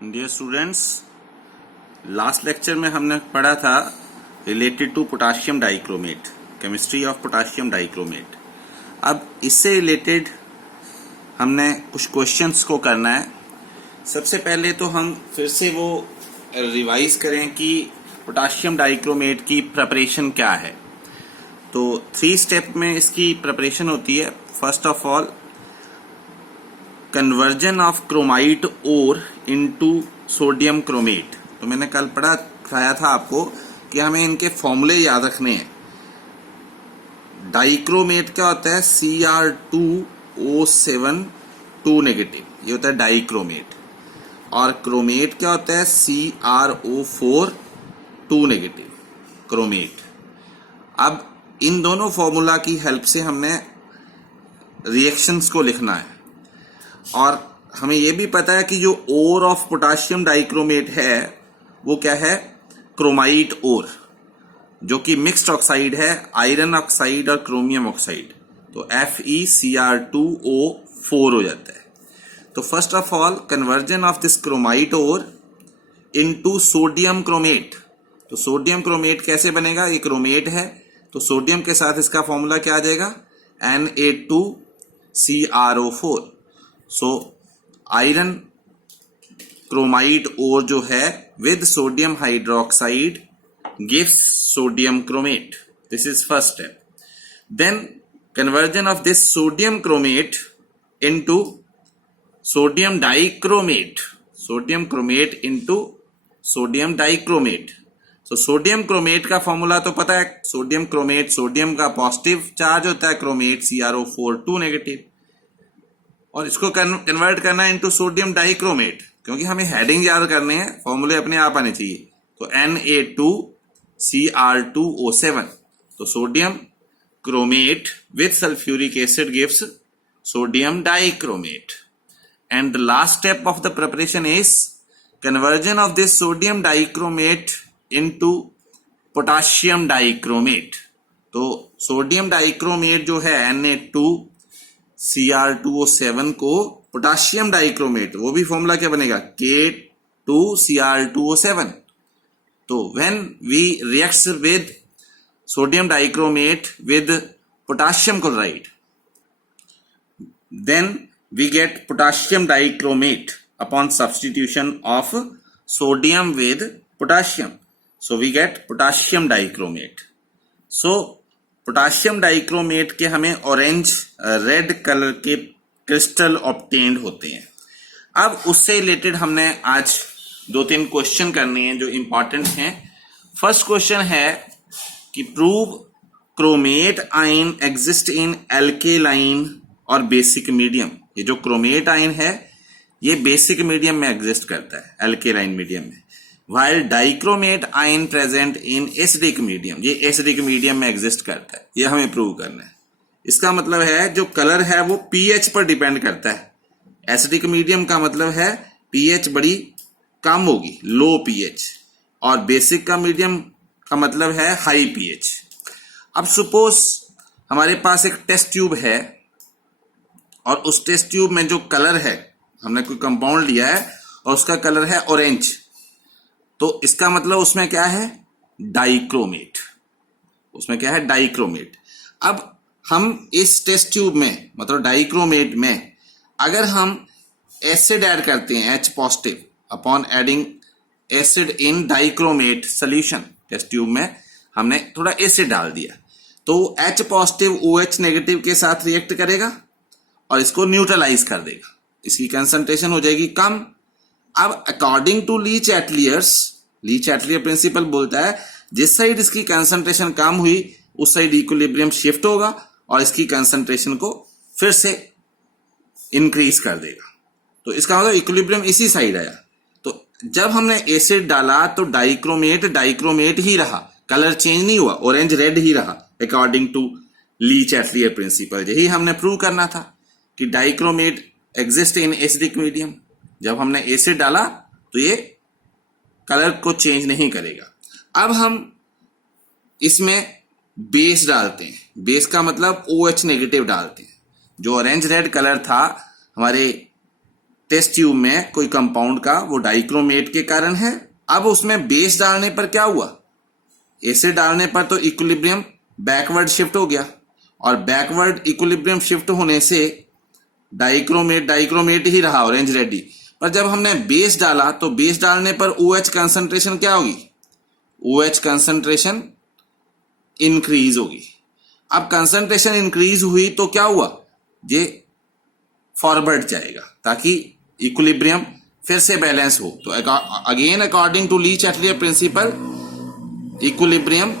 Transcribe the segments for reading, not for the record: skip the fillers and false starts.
Dear students, last lecture में हमने पढ़ा था related to potassium dichromate, chemistry of potassium dichromate. अब इससे रिलेटेड हमने कुछ क्वेश्चंस को करना है। सबसे पहले तो हम फिर से वो रिवाइज करें कि पोटाशियम डाइक्रोमेट की प्रिपरेशन क्या है। तो 3 स्टेप में इसकी प्रिपरेशन होती है। First of all, conversion of chromite ore into sodium chromate. तो मैंने कल पढ़ाया था आपको कि हमें इनके फॉर्मूले याद रखने हैं। डाइक्रोमेट क्या होता है? Cr2O7 2 नेगेटिव, ये होता है डाइक्रोमेट। और क्रोमेट क्या होता है? CrO4 2 negative, chromate. अब इन दोनों फॉर्मूला की हेल्प से हमने रिएक्शंस को लिखना है। और हमें यह भी पता है कि जो ओर ऑफ पोटाशियम डाइक्रोमेट है वो क्या है? क्रोमाइट ओर, जो कि मिक्स्ड ऑक्साइड है, आयरन ऑक्साइड और क्रोमियम ऑक्साइड। तो FeCr2O4 हो जाता है। तो first of all, conversion of this chromite ore into sodium chromate. तो सोडियम क्रोमेट कैसे बनेगा? ये क्रोमेट है तो सोडियम के साथ इसका फॉर्मूला क्या आ जाएगा? Na2CrO4। So iron chromite ore जो है with sodium hydroxide gives sodium chromate. This is first step. Then conversion of this sodium chromate into sodium dichromate, sodium chromate into sodium dichromate. So sodium chromate का formula तो पता है, sodium chromate, sodium का positive charge होता है, chromate CrO4 2 negative. और इसको convert करना है इनटू सोडियम डाइक्रोमेट, क्योंकि हमें हेडिंग याद करने हैं, फॉर्मूले अपने आप आने चाहिए। तो Na2Cr2O7। तो sodium chromate with sulphuric acid gives sodium dichromate. And the last step of the preparation is conversion of this sodium dichromate into potassium dichromate. तो सोडियम डाइक्रोमेट जो है Na2Cr2O7 को पोटाशियम डाइक्रोमेट, वो भी फॉर्मूला क्या बनेगा? K2Cr2O7। तो when we reacts with sodium dichromate with potassium chloride, then we get potassium dichromate upon substitution of sodium with potassium. So we get potassium dichromate. So potassium dichromate के हमें orange red colour के crystal obtained होते हैं। अब उससे related हमने आज 2-3 question करने हैं जो इंपॉर्टेंट हैं। फर्स्ट क्वेश्चन है कि प्रूव क्रोमेट आयन एग्जिस्ट इन एल्केलाइन और बेसिक मीडियम। ये जो क्रोमेट आयन है ये बेसिक मीडियम में एग्जिस्ट करता है, एल्केलाइन मीडियम में, while dichromate ion present in acidic medium, ये एसिडिक मीडियम में एग्जिस्ट करता है। ये हमें प्रूव करना है। इसका मतलब है जो कलर है वो पीएच पर डिपेंड करता है। एसिडिक मीडियम का मतलब है पीएच बड़ी कम होगी, लो पीएच, और बेसिक का मीडियम का मतलब है हाई पीएच। अब सपोज हमारे पास एक टेस्ट ट्यूब है और उस टेस्ट ट्यूब में जो कलर है, हमने कोई कंपाउंड लिया है और उसका कलर है ऑरेंज, तो इसका मतलब उसमें क्या है? डाइक्रोमेट। उसमें क्या है? डाइक्रोमेट। अब हम इस टेस्ट ट्यूब में, मतलब डाइक्रोमेट में, अगर हम एसिड ऐड करते हैं H positive, upon adding acid in dichromate solution, test tube में हमने थोड़ा एसिड डाल दिया, तो H पॉजिटिव OH नेगेटिव के साथ रिएक्ट करेगा और इसको न्यूट्रलाइज कर देगा। इसकी कंसंट्रेशन हो जाएगी कम। अब according to Le Chatelier principle बोलता है जिस साइड इसकी कंसंट्रेशन कम हुई उस साइड इक्विलिब्रियम शिफ्ट होगा और इसकी कंसंट्रेशन को फिर से इंक्रीज कर देगा। तो इसका मतलब इक्विलिब्रियम इसी साइड आया। तो जब हमने एसिड डाला तो डाइक्रोमेट ही रहा, कलर चेंज नहीं हुआ, ऑरेंज रेड ही रहा, according to Le Chatelier principle. यही हमने प्रूव करना था कि dichromate exist in acidic medium. जब हमने एसिड डाला तो ये कलर को चेंज नहीं करेगा। अब हम इसमें बेस डालते हैं। बेस का मतलब OH नेगेटिव डालते हैं। जो ऑरेंज रेड कलर था हमारे टेस्ट ट्यूब में कोई कंपाउंड का वो डाइक्रोमेट के कारण है। अब उसमें बेस डालने पर क्या हुआ, एसिड डालने पर तो इक्विलिब्रियम बैकवर्ड शिफ्ट हो गया, और बैकवर्ड इक्विलिब्रियम शिफ्ट होने से डाइक्रोमेट ही रहा, ऑरेंज रेड ही। पर जब हमने बेस डाला तो बेस डालने पर OH कंसंट्रेशन क्या होगी, OH कंसंट्रेशन इंक्रीज होगी। अब कंसंट्रेशन इंक्रीज हुई तो क्या हुआ, ये फॉरवर्ड जाएगा ताकि इक्विलिब्रियम फिर से बैलेंस हो। तो again according to Le Chatelier principle equilibrium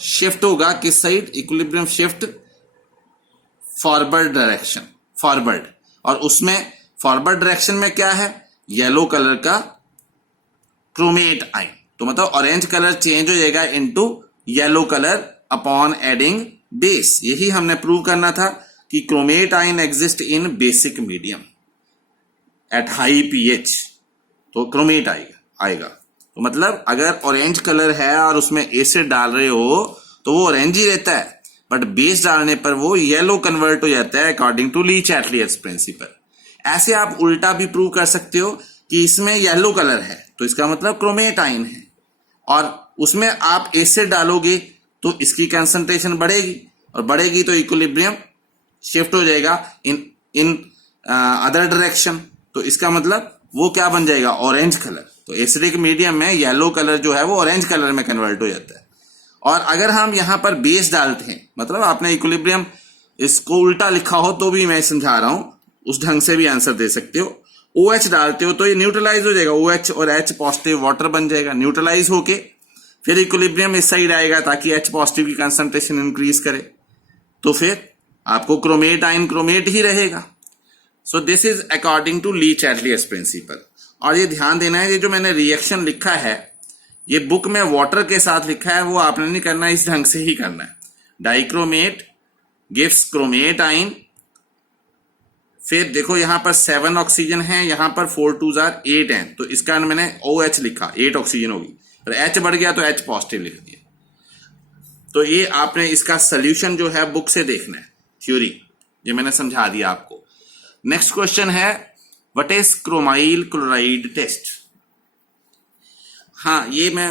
shift होगा किस साइड, equilibrium shift forward direction, forward. और उसमें फॉरवर्ड डायरेक्शन में क्या है, येलो कलर का क्रोमेट आयन, तो मतलब ऑरेंज कलर चेंज हो जाएगा into yellow colour upon adding base. यही हमने प्रूव करना था कि chromate ion exist in basic medium at high pH, तो क्रोमेट आएगा। तो मतलब अगर ऑरेंज कलर है और उसमें एसिड डाल रहे हो तो वो ऑरेंज ही रहता है, बट बेस डालने पर वो येलो कन्वर्ट हो जाता है according to Le Chatelier's principle. ऐसे आप उल्टा भी प्रूव कर सकते हो कि इसमें येलो कलर है तो इसका मतलब क्रोमेट आयन है, और उसमें आप एसिड डालोगे तो इसकी कंसंट्रेशन बढ़ेगी, और बढ़ेगी तो इक्विलिब्रियम शिफ्ट हो जाएगा इन अदर डायरेक्शन, तो इसका मतलब वो क्या बन जाएगा, ऑरेंज कलर। तो एसिडिक मीडियम में येलो कलर जो है वो ऑरेंज कलर में कन्वर्ट हो जाता है। और अगर हम यहां पर बेस डालते हैं, मतलब आपने इक्विलिब्रियम इसको उल्टा लिखा हो तो भी मैं समझा रहा हूं, उस ढंग से भी आंसर दे सकते हो। OH डालते हो तो ये न्यूट्रलाइज हो जाएगा, OH और H पॉजिटिव वाटर बन जाएगा, न्यूट्रलाइज होके फिर इक्विलिब्रियम इस साइड आएगा ताकि H पॉजिटिव की कंसंट्रेशन इंक्रीज करे, तो फिर आपको क्रोमेट आयन क्रोमेट ही रहेगा। So this is according to Le Chatelier's principle. और ये ध्यान देना है, ये जो मैंने रिएक्शन लिखा है ये बुक में वाटर के साथ लिखा है, वो आपने नहीं करना, इस ढंग से ही करना है। डाइक्रोमेट गिव्स क्रोमेट आयन, फिर देखो यहां पर 7 ऑक्सीजन है, यहां पर 4 2s are 8 है, तो इसका मैंने OH लिखा, 8 ऑक्सीजन होगी, और H बढ़ गया तो H पॉजिटिव लिख दिया। तो ये आपने इसका सोल्यूशन जो है बुक से देखना है, थ्योरी ये मैंने समझा दिया आपको। नेक्स्ट क्वेश्चन है what is chromyl chloride test. हाँ, ये मैं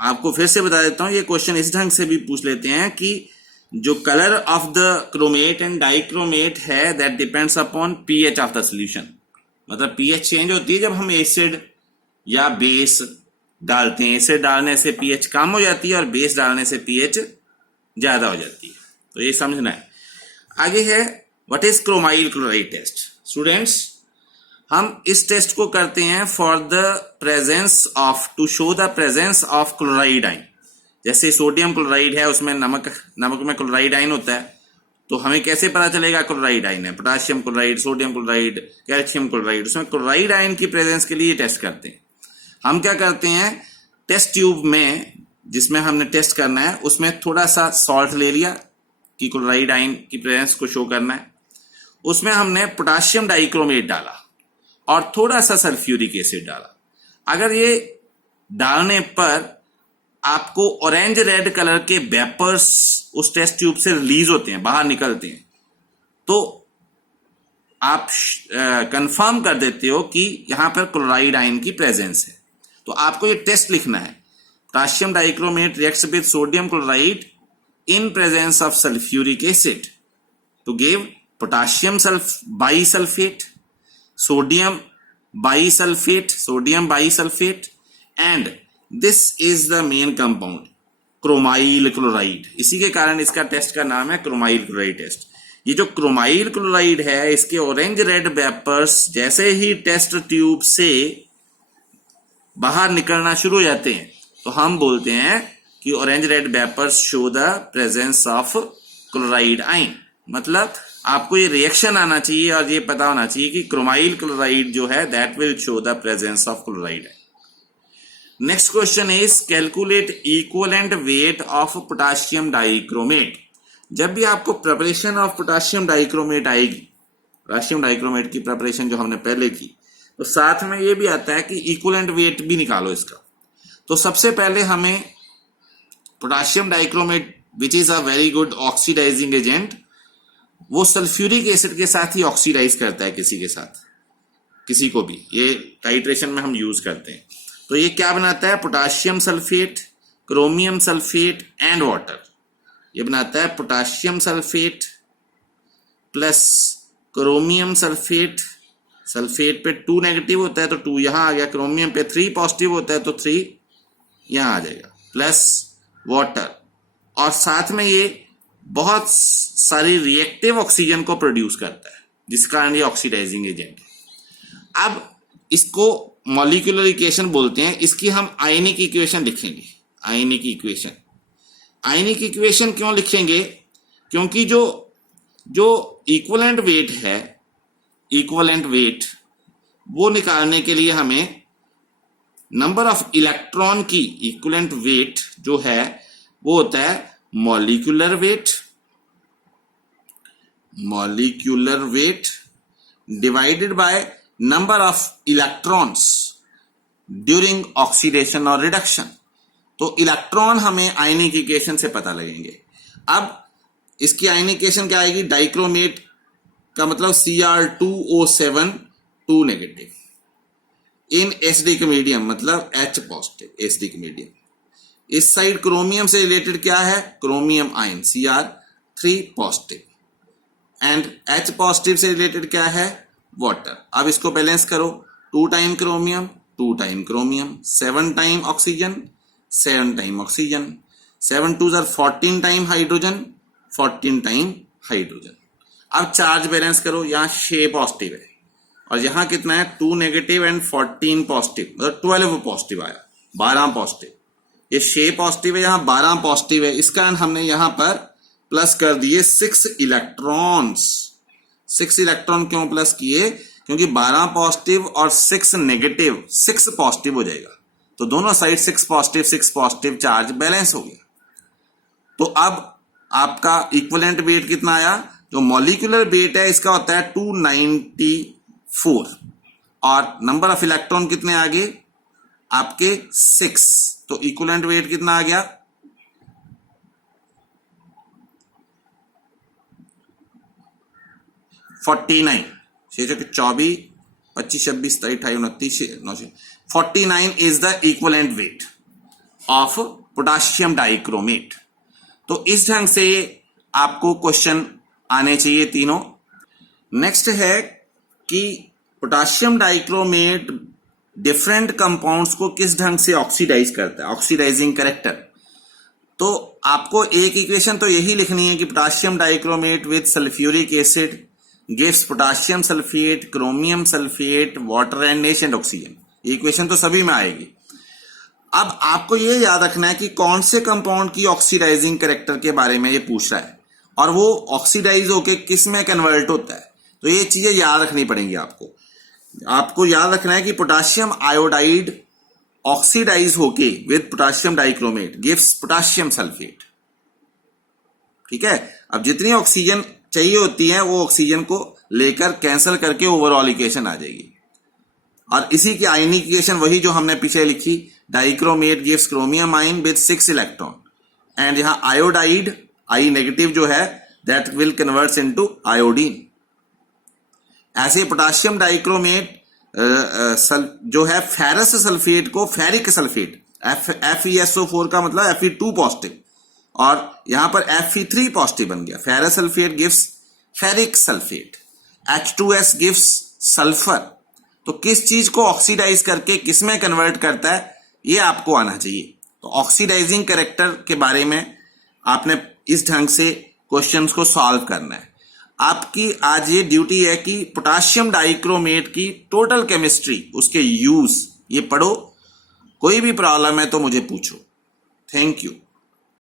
आपको फिर से बता देता हूं, ये क्वेश्चन इस ढंग से भी पूछ लेते हैं कि जो colour of the chromate and dichromate है that depends upon pH of the solution. मतलब पीएच चेंज होती है जब हम एसिड या बेस डालते हैं, एसिड डालने से पीएच कम हो जाती है और बेस डालने से पीएच ज्यादा हो जाती है, तो ये समझना है। आगे है what is chromyl chloride test. Students, हम इस टेस्ट को करते हैं for the presence of, to show the presence of chloride ion. जैसे सोडियम क्लोराइड है, उसमें नमक में क्लोराइड आयन होता है, तो हमें कैसे पता चलेगा क्लोराइड आयन है। Potassium chloride, sodium chloride, calcium chloride, उसमें क्लोराइड आयन की प्रेजेंस के लिए टेस्ट करते हैं। हम क्या करते हैं, टेस्ट ट्यूब में जिसमें हमने टेस्ट करना है उसमें थोड़ा सा सॉल्ट ले लिया कि क्लोराइड आयन की प्रेजेंस को शो करना है, उसमें हमने पोटाशियम डाइक्रोमेट डाला और थोड़ा सा सल्फ्यूरिक एसिड डाला। अगर ये डालने पर आपको ऑरेंज रेड कलर के वेपर्स उस टेस्ट ट्यूब से रिलीज होते हैं, बाहर निकलते हैं, तो आप कंफर्म कर देते हो कि यहां पर क्लोराइड आयन की प्रेजेंस है। तो आपको ये टेस्ट लिखना है, potassium dichromate reacts with sodium chloride in presence of sulphuric acid to give potassium bisulphate, sodium bisulphate and this is the main compound chromyl chloride. इसी के कारण इसका टेस्ट का नाम है क्रोमाइल क्लोराइड टेस्ट। ये जो क्रोमाइल क्लोराइड है, इसके ऑरेंज रेड वेपर्स जैसे ही टेस्ट ट्यूब से बाहर निकलना शुरू हो जाते हैं तो हम बोलते हैं कि orange red vapours show the presence of chloride ion. मतलब आपको ये रिएक्शन आना चाहिए और ये पता होना चाहिए कि क्रोमाइल क्लोराइड जो है that will show the presence of chloride. Next question is calculate equivalent weight of potassium dichromate. जब भी आपको प्रिपरेशन ऑफ पोटाशियम डाइक्रोमेट आएगी, पोटाशियम डाइक्रोमेट की प्रिपरेशन जो हमने पहले की, तो साथ में ये भी आता है कि इक्विवेलेंट वेट भी निकालो इसका। तो सबसे पहले हमें potassium dichromate which is a very good oxidising agent, वो सल्फ्यूरिक एसिड के साथ ही ऑक्सीडाइज करता है किसी के साथ, किसी को भी, ये टाइट्रेशन में हम यूज करते हैं। तो ये क्या बनाता है, potassium sulphate, chromium sulphate and water. ये बनाता है potassium sulphate plus chromium sulphate, sulphate पे 2 नेगेटिव होता है तो 2 यहां आ गया, क्रोमियम पे 3 पॉजिटिव होता है तो 3 यहां आ जाएगा, प्लस वाटर। और साथ में ये बहुत सारी रिएक्टिव ऑक्सीजन को प्रोड्यूस करता है, जिस कारण ये ऑक्सीडाइजिंग एजेंट है। अब इसको मॉलिक्यूलर इक्वेशन बोलते हैं। इसकी हम आयनिक इक्वेशन लिखेंगे। आयनिक इक्वेशन, आयनिक इक्वेशन क्यों लिखेंगे, क्योंकि जो इक्विवेलेंट वेट है, इक्विवेलेंट वेट वो निकालने के लिए हमें नंबर ऑफ इलेक्ट्रॉन की इक्विवेलेंट वेट जो है वो होता है molecular weight, molecular weight divided by number of electrons during oxidation और रिडक्शन। तो इलेक्ट्रॉन हमें आयनिक इक्वेशन से पता लगेंगे। अब इसकी आयनिक इक्वेशन क्या आएगी, डाइक्रोमेट का मतलब Cr2O7 2 नेगेटिव इन एसिडिक मीडियम, मतलब H पॉजिटिव एसिडिक मीडियम। इस साइड क्रोमियम से रिलेटेड क्या है, chromium ion Cr3 positive and H positive से रिलेटेड क्या है, वाटर। अब इसको बैलेंस करो, 2 time chromium 2 time chromium, 7 time oxygen 7 time oxygen, 7 2 14 time hydrogen 14 time hydrogen. अब चार्ज बैलेंस करो, यहां 6 पॉजिटिव है और यहां कितना है 2 नेगेटिव एंड 14 पॉजिटिव, मतलब 12 पॉजिटिव आया, 12 पॉजिटिव। ये 6 पॉजिटिव है, यहां 12 पॉजिटिव है, इस कारण हमने यहां पर प्लस कर दिए 6 इलेक्ट्रॉन्स। 6 इलेक्ट्रॉन क्यों प्लस किए, क्योंकि 12 पॉजिटिव और 6 नेगेटिव 6 पॉजिटिव हो जाएगा, तो दोनों साइड 6 पॉजिटिव चार्ज बैलेंस हो गया। तो अब आपका इक्विवेलेंट वेट कितना आया, जो मॉलिक्यूलर वेट है इसका होता है 294 और नंबर ऑफ इलेक्ट्रॉन कितने आगे आपके 6, तो इक्विवेलेंट वेट कितना आ गया 49। 24 25 26 28 29 49 is the equivalent weight of potassium dichromate. तो इस ढंग से आपको क्वेश्चन आने चाहिए तीनों। नेक्स्ट है कि पोटाशियम डाइक्रोमेट डिफरेंट कंपाउंड्स को किस ढंग से ऑक्सीडाइज करता है, ऑक्सीडाइजिंग कैरेक्टर। तो आपको एक इक्वेशन तो यही लिखनी है कि potassium dichromate with sulphuric acid gives potassium sulphate, chromium sulphate, water and nascent oxygen. ये इक्वेशन तो सभी में आएगी। अब आपको ये याद रखना है कि कौन से कंपाउंड की ऑक्सीडाइजिंग कैरेक्टर के बारे में ये पूछ रहा है और वो ऑक्सीडाइज होके किस में कन्वर्ट होता है। तो ये चीजें याद रखनी पड़ेंगी आपको याद रखना है कि पोटाशियम आयोडाइड ऑक्सीडाइज होके with potassium dichromate gives potassium sulphate. ठीक है, अब जितनी ऑक्सीजन चाहिए होती है वो ऑक्सीजन को लेकर कैंसिल करके ओवरऑल इक्वेशन आ जाएगी। और इसी की आयनिक इक्वेशन वही जो हमने पीछे लिखी, dichromate gives chromium ion with 6 electron and यहां आयोडाइड आई नेगेटिव जो है that will converts into iodine. ऐसे पोटाशियम डाइक्रोमेट जो है फेरस सल्फेट को फेरिक सल्फेट, FeSO4 का मतलब Fe2 पॉजिटिव और यहां पर Fe3 पॉजिटिव बन गया। Ferrous sulphate gives ferric sulphate, H2S gives sulphur. तो किस चीज को ऑक्सीडाइज करके किस में कन्वर्ट करता है ये आपको आना चाहिए। तो ऑक्सीडाइजिंग कैरेक्टर के बारे में आपने इस ढंग से क्वेश्चंस को सॉल्व करना है। आपकी आज ये ड्यूटी है कि पोटाशियम डाइक्रोमेट की टोटल केमिस्ट्री, उसके यूज ये पढ़ो। कोई भी प्रॉब्लम है तो मुझे पूछो। Thank you.